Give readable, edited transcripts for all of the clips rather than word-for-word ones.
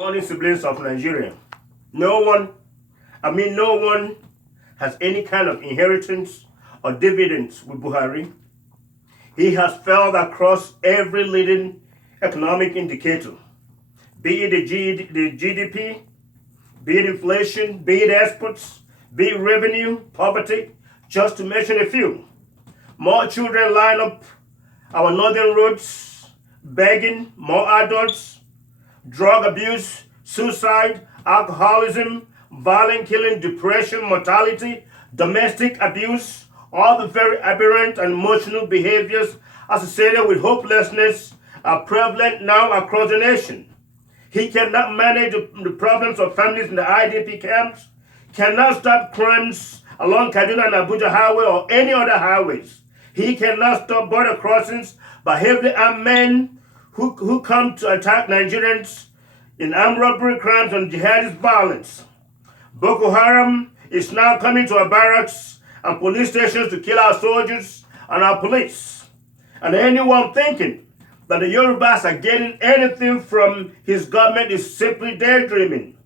Morning, siblings of Nigeria. No one has any kind of inheritance or dividends with Buhari. He has failed across every leading economic indicator, be it the GDP, be it inflation, be it exports, be it revenue, poverty, just to mention a few. More children line up our northern roads, begging, more adults, drug abuse, suicide, alcoholism, violent killing, depression, mortality, domestic abuse, all the very aberrant and emotional behaviors associated with hopelessness are prevalent now across the nation. He cannot manage the problems of families in the IDP camps, cannot stop crimes along Kaduna and Abuja highway or any other highways. He cannot stop border crossings by heavily armed men who come to attack Nigerians in armed robbery crimes and jihadist violence. Boko Haram is now coming to our barracks and police stations to kill our soldiers and our police. And anyone thinking that the Yorubas are getting anything from his government is simply daydreaming.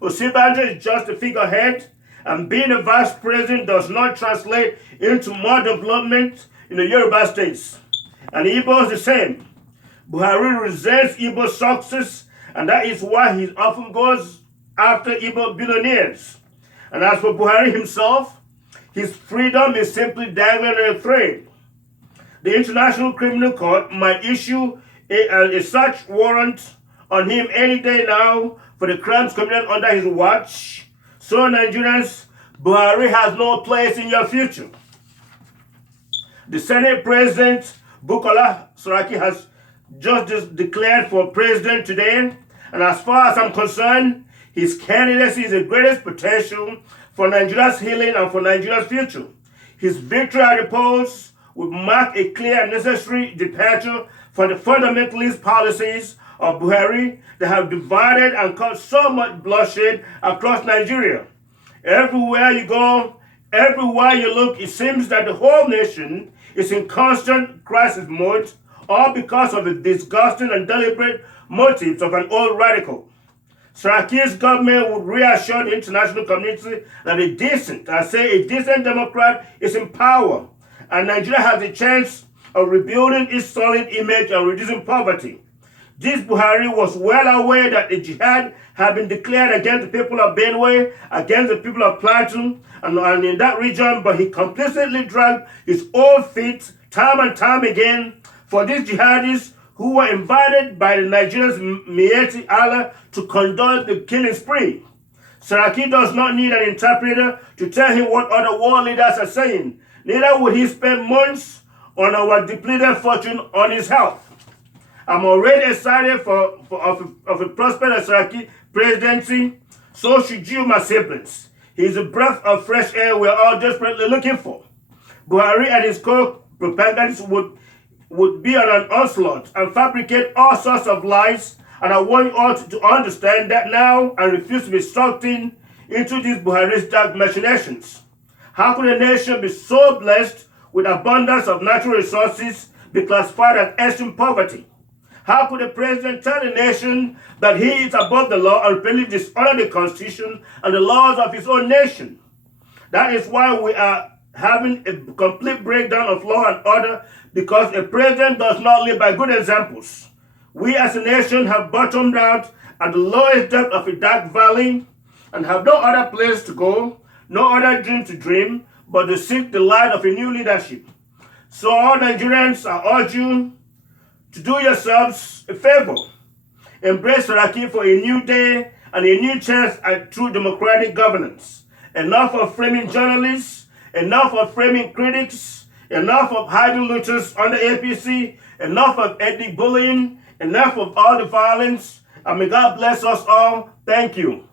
Osinbajo is just a figurehead, and being a vice president does not translate into more development in the Yoruba states. And Igbo is the same. Buhari resents Igbo success, and that is why he often goes after Igbo billionaires. And as for Buhari himself, his freedom is simply dangling in a thread. The International Criminal Court might issue a search warrant on him any day now for the crimes committed under his watch. So Nigerians, Buhari has no place in your future. The Senate President, Bukola Saraki, has just declared for president today. And as far as I'm concerned, his candidacy is the greatest potential for Nigeria's healing and for Nigeria's future. His victory at the polls would mark a clear and necessary departure from the fundamentalist policies of Buhari that have divided and caused so much bloodshed across Nigeria. Everywhere you go, everywhere you look, it seems that the whole nation is in constant crisis mode, all because of the disgusting and deliberate motives of an old radical. Saraki's government would reassure the international community that a decent Democrat is in power, and Nigeria has a chance of rebuilding its solid image and reducing poverty. This Buhari was well aware that the jihad had been declared against the people of Benue, against the people of Plateau, and in that region, but he complicitly dragged his old feet time and time again for these jihadists who were invited by the Nigerians Mieti Allah to conduct the killing spree. Saraki does not need an interpreter to tell him what other world leaders are saying. Neither would he spend months on our depleted fortune on his health. I'm already excited of a prosperous Saraki presidency. So should you, my siblings. He's a breath of fresh air we're all desperately looking for. Buhari and his co-propagandists would be on an onslaught and fabricate all sorts of lies, and I want you all to understand that now and refuse to be sucked into these Buhari's dark machinations. How could a nation be so blessed with abundance of natural resources be classified as extreme poverty? How could a president tell a nation that he is above the law and really dishonor the Constitution and the laws of his own nation? That is why we are having a complete breakdown of law and order, because a president does not live by good examples. We as a nation have bottomed out at the lowest depth of a dark valley and have no other place to go, no other dream to dream, but to seek the light of a new leadership. So all Nigerians, I urge you to do yourselves a favor. Embrace Saraki for a new day and a new chance at true democratic governance. Enough of framing journalists, enough of framing critics, enough of hiding looters under APC, enough of ethnic bullying, enough of all the violence, and may God bless us all. Thank you.